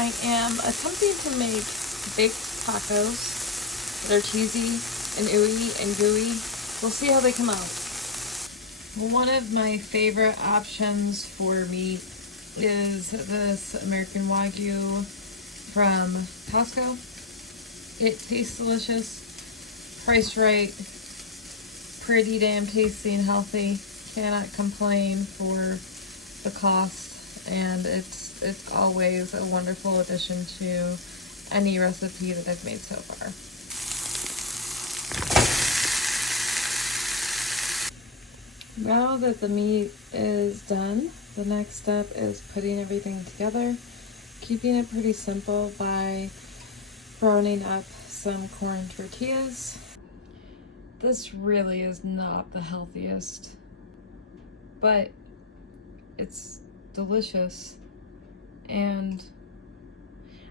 I am attempting to make baked tacos that are cheesy and ooey and gooey. We'll see how they come out. One of my favorite options for meat is this American Wagyu from Costco. It tastes delicious, priced right, pretty damn tasty and healthy. Cannot complain for the cost, and it's always a wonderful addition to any recipe that I've made so far. Now that the meat is done, the next step is putting everything together, keeping it pretty simple by browning up some corn tortillas. This really is not the healthiest, but it's delicious, and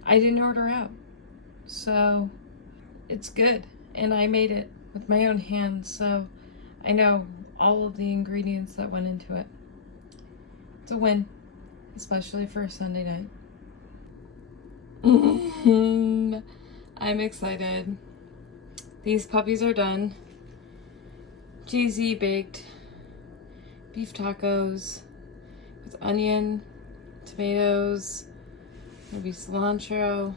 I didn't order out, so it's good, and I made it with my own hands, so I know all of the ingredients that went into it. It's a win, especially for a Sunday night. I'm excited. These puppies are done. Cheesy baked beef tacos with onion, tomatoes, maybe cilantro,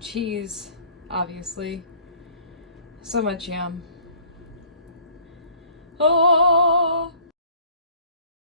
cheese, obviously. So much yum. Oh!